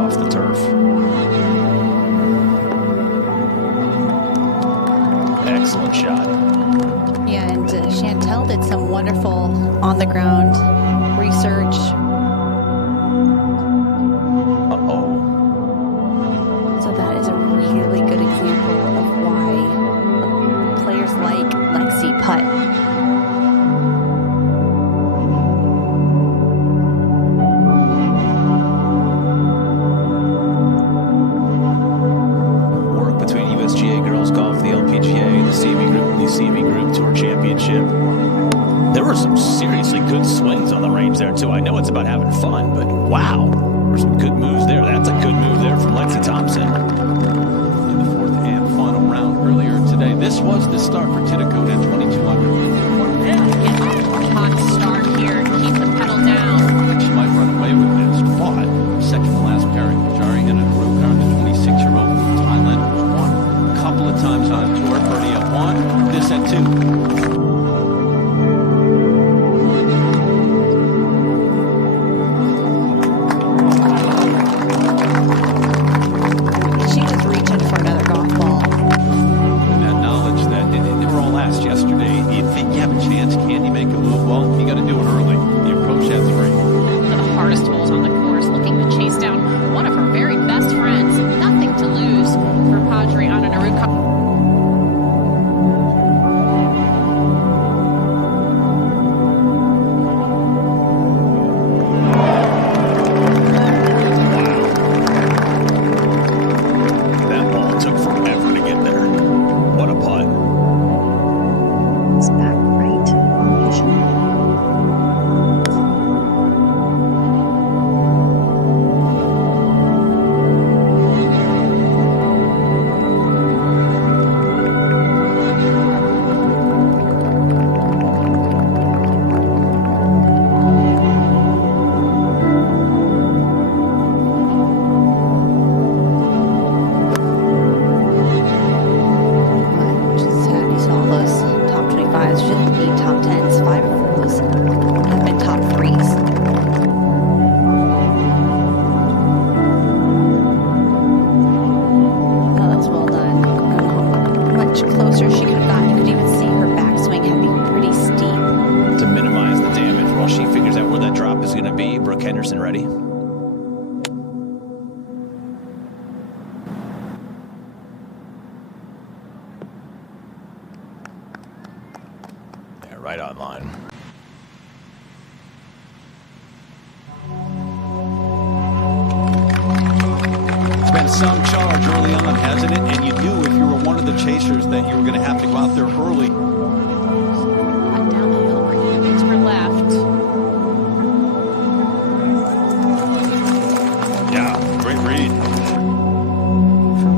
off the turf. Excellent shot. Yeah, and Chantel did some wonderful on-the-ground research. So that is a really good example of why players like Lexi putt. Girls Golf, the LPGA, the CME Group Tour Championship. There were some seriously good swings on the range there, too. I know it's about having fun, but wow, there's some good moves there. That's a good move there from Lexi Thompson. In the fourth and final round earlier today, this was the start for Titacoon at 22 under. Yeah, hot start here. Keep the pedal down. She might run away with this, but second to last pairing, Jari and Aruka, the 26-year-old from Thailand, won a couple of times on tour. Birdie at 1, this at 2. Ready? Yeah, right on line. It's been some charge early on, hasn't it? And you knew if you were one of the chasers that you were going to have to go out there early. Down the hill, it's for left. Great read. From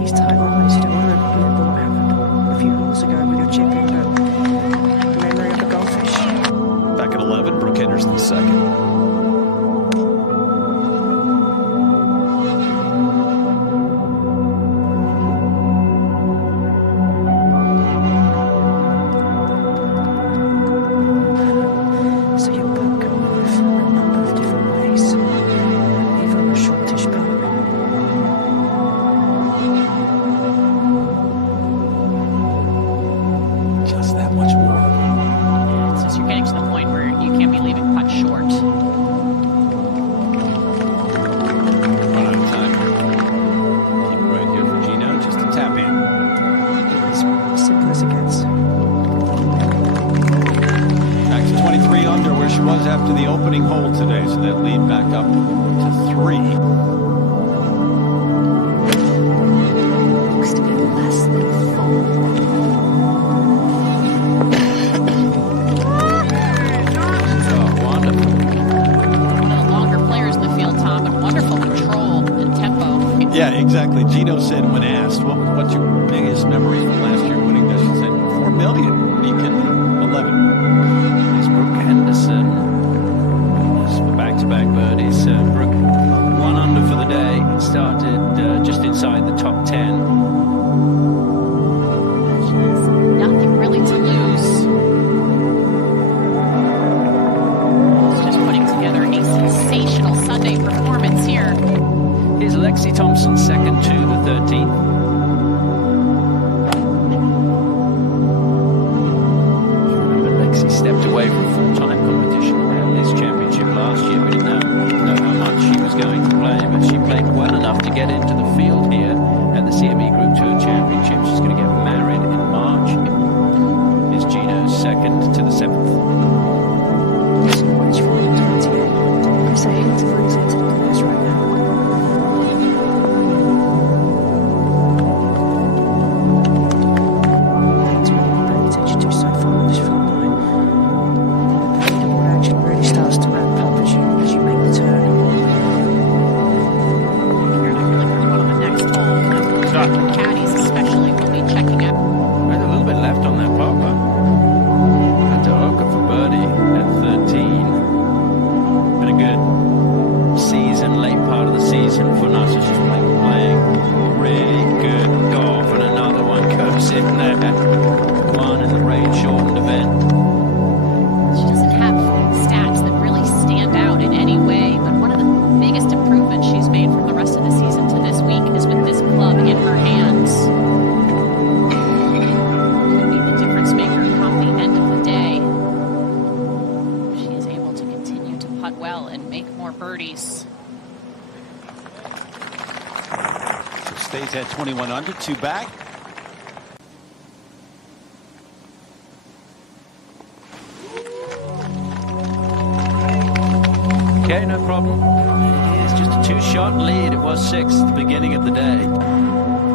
these timelines, you don't want to remember what happened a few holes ago with your chipping, but memory of a goldfish. Back at 11, Brooke Henderson second. After the opening hole today, so that lead back up to 3. Looks to be less than full. Oh, wonderful. One of the longer players in the field, Tom, but wonderful control and tempo. Yeah, exactly. Gino said when asked, what's your biggest memory from last year winning this? She said, 4 million. Are you kidding me? 11. There's Brooke Henderson. Back-to-back birdies. Brooke 1 under for the day. Started just inside the top 10. Nothing really to lose. It's just putting together a sensational Sunday performance here. Lexi Thompson second to the 13th. Lexi stepped away from full-time competition at this championship last year. We didn't know how much she was going to play, but she played well enough to get into the field here at the CME Group Tour Championship. She's going to get married in March. Is Gino's second to the 7th. Which one? 28. So he's freezing into the course right now. That's what I'm paying attention to so far on this front line. The leaderboard action really starts to ramp up as you make the turn. You're not really going to go on the next hole. Caddies especially will be checking out. There's a little bit left on that par putt. Had to hook up for birdie at 13. Been a good season, late part of the season for Nasa. She's playing really good golf, and another one goes in there. One in the rain-shortened event. She doesn't have stats that really stand out in any way, but one of the biggest improvements she's made from the rest of the season to this week is with this club in her hands. It'll be the difference maker come the end of the day. She is able to continue to putt well and make more birdies. So stays at 21 under, 2 back. Okay, no problem. It is just a 2-shot lead. It was 6th at the beginning of the day.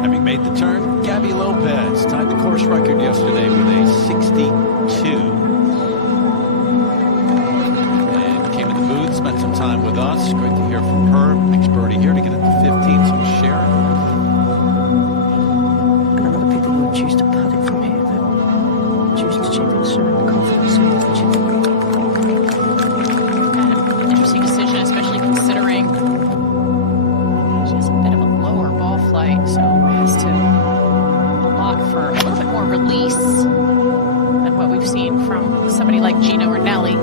Having made the turn, Gabby Lopez tied the course record yesterday with a 62. And came in the booth, spent some time with us. Great to hear from her. Makes birdie here to get it to 15, so share. And a lot of people will choose to putt it from here, but choose to chip it soon. Confidence in the chip. Interesting decision, especially considering she has a bit of a lower ball flight, so has to allot for a little bit more release than what we've seen from somebody like Gino or Nelly.